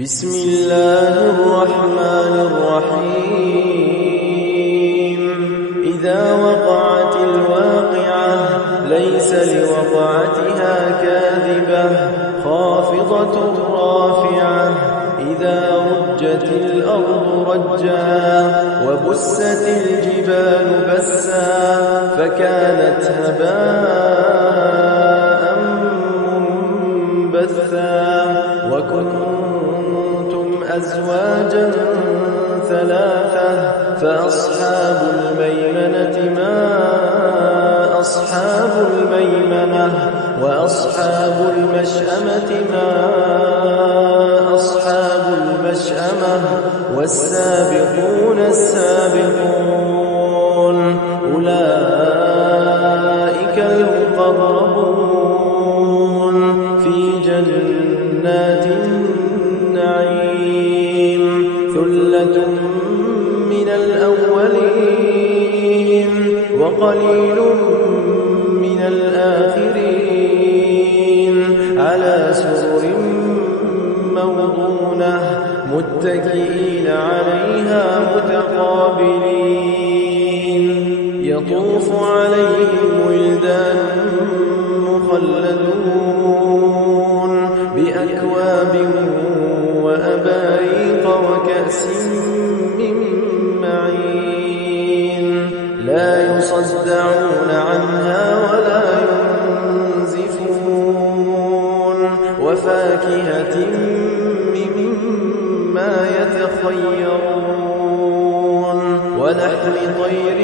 بسم الله الرحمن الرحيم إذا وقعت الواقعة ليس لوقعتها كاذبة خافضة رافعة إذا رجت الأرض رجا وبست الجبال بسا فكانت هباء منبثا وكنتم أزواجا ثلاثة فأصحاب الميمنة ما أصحاب الميمنة وأصحاب المشأمة ما أصحاب المشأمة والسابقون السابقون أولئك المقربون في جنات النعيم ثلة من الأولين وقليل من الآخرين على سرر موضونة متكئين عليها متقابلين يطوف عليهم ولدان مخلدون بأكواب وأباريق وكأس من معين لا يصدعون عنها ولا ينزفون وفاكهة مما يتخيرون ولحم طير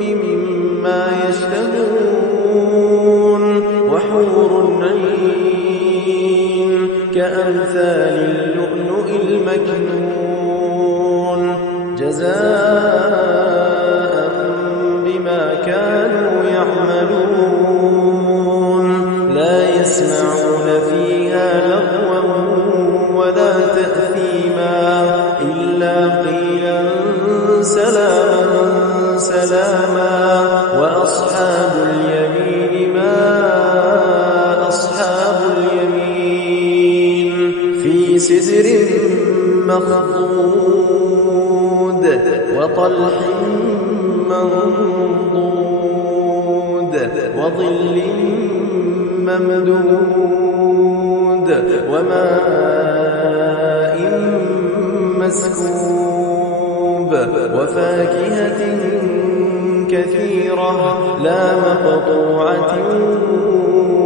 مما يشتهون وحور عين كأمثال اللؤلؤ المكنون جزاء بما كانوا يعملون لا يسمعون فيها لغوا ولا تأثيما إلا قيلا سلاما سلاما وأصحاب اليمين ما أصحاب اليمين في سدر مخضود وطلح منضود وظل ممدود وماء مسكوب وفاكهة كثيرة لا مقطوعة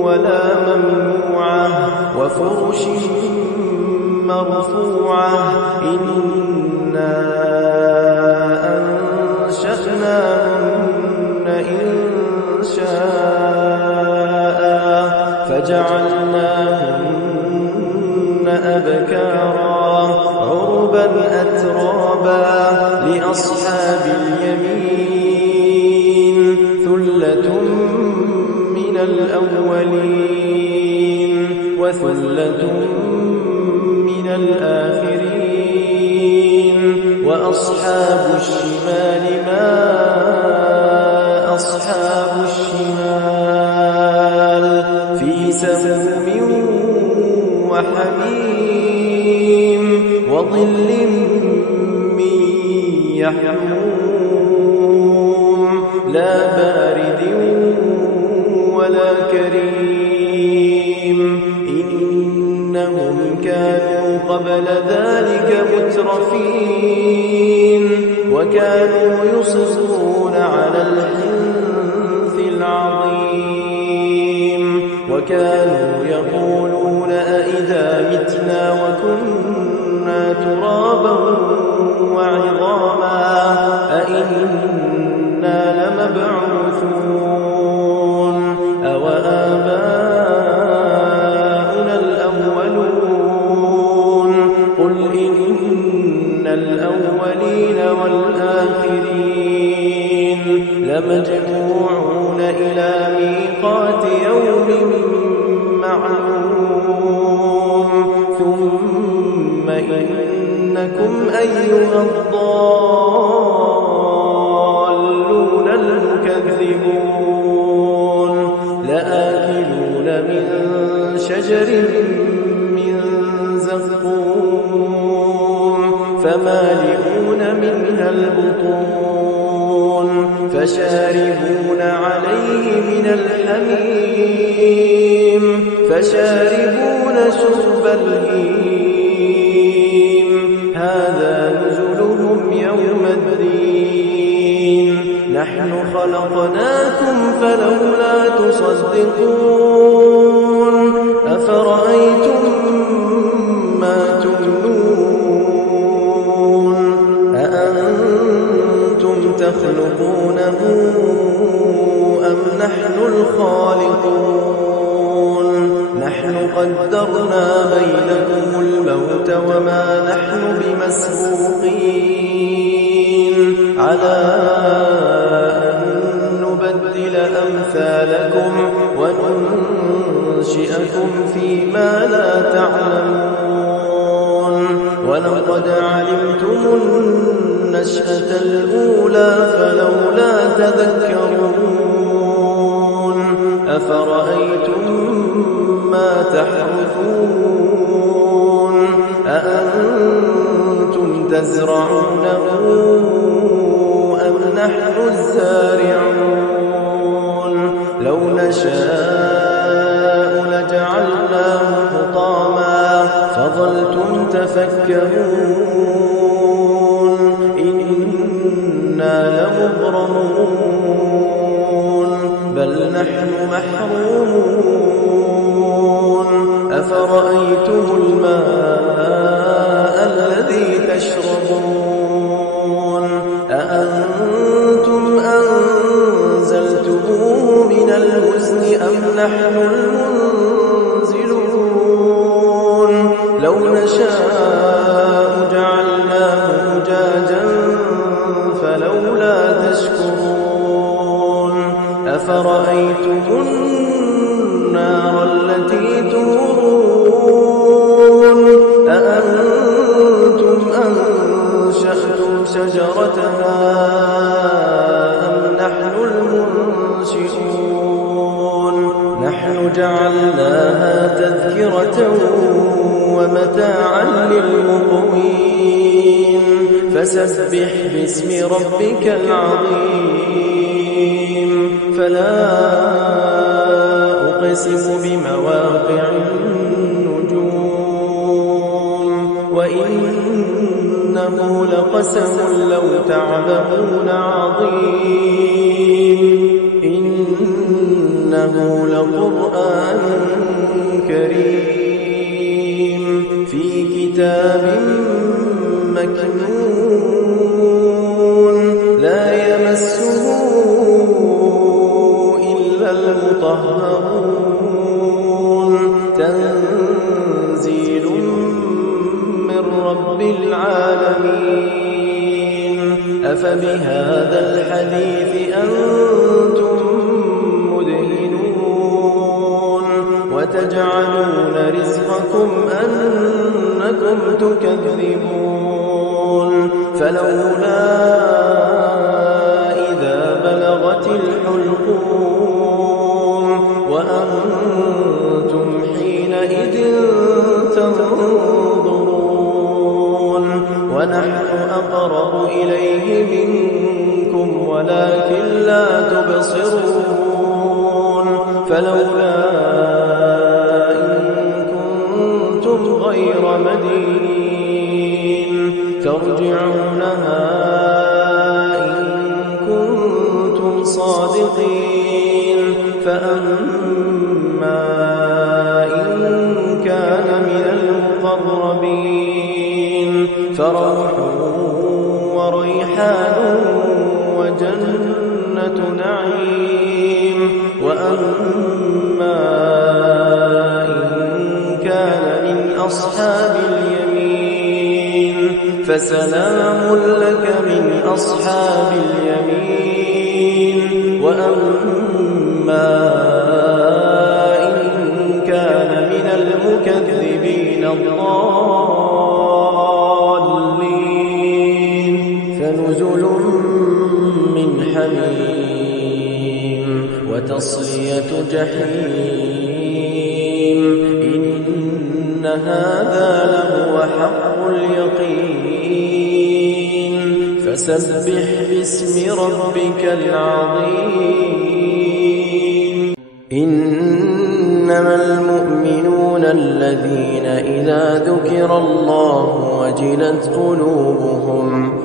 ولا ممنوعة وفرش مرفوعة إنا أنشأناهن إنشاء فجعلناهن أبكارا عربا أترابا لأصحاب اليمين ثلة من الأولين وثلة من الآخرين وأصحاب الشمال ما أصحاب الشمال في سموم وحميم وظل من يحموم لا بارد ولا كريم إنهم كانوا قبل ذلك مترفين وكانوا يصرون على الحنث العظيم وكانوا يقولون أئذا متنا وكنا ترابا وعظاما أئنا لمبعوثون أوآباؤنا الأولون قل إن الأولين والآخرين لمجموعون إلى ميقات يوم معلوم ثم إنكم أيها الضالون المكذبون لآكلون من شجر من زقوم فمالئون منها البطون فشاربون عليه من الحميم فشاربون شرب الهيم هذا نزلهم يوم الدين نحن خلقناكم فلولا تصدقون أفرأيتم ما تمنون أأنتم تخلقونه أم نحن الخالقون نحن قدرنا بينكم الموت وما نحن بمسبوقين على أن نبدل أمثالكم وننشئكم فيما لا تعلمون ولقد علمتم النشأة الأولى فلولا تذكرون أفرأيتم ما تحرثون أأنتم تزرعونه أم نحن الزارعون لو نشاء لجعلناه حطاما فظلتم تفكرون إنا لمغرمون بل نحن محرومون أفرأيتم الماء الذي تشربون أأنتم أنزلتموه من المزن أم نحن المنزلون لو نشاء جعلناه أجاجا فلولا تشكرون أفرأيتم النار التي تورون أأنتم أنشأتم شجرتها أم نحن المنشئون نحن جعلناها تذكرة ومتاعا للمقوين فسبح باسم ربك العظيم فلا أقسم بمواقع النجوم وإنه لقسم لو تعلمون عظيم إنه لقرآن كريم في كتاب مكنون لا يمسه إلا المطهرون تنزيل من رب العالمين أفبهذا الحديث أنتم مدهنون وتجعلون رزقكم أنكم تكذبون فلولا إذا بلغت الحلقوم وأنتم حينئذ تنظرون ونحن أقرب إليه منكم ولكن لا تبصرون فلولا إن كنتم غير مدينين ترجعونها إن كنتم صادقين فأما إن كان من المقربين فروح وريحان وجنة نعيم وأما إن كان من أصحاب اليمين فسلام لك من أصحاب اليمين وأما إن كان من المكذبين الضالين فنزل من حميم وتصلية جحيم إن هذا لهو حق اليقين فسبح باسم ربك العظيم إنما المؤمنون الذين إذا ذكر الله وجلت قلوبهم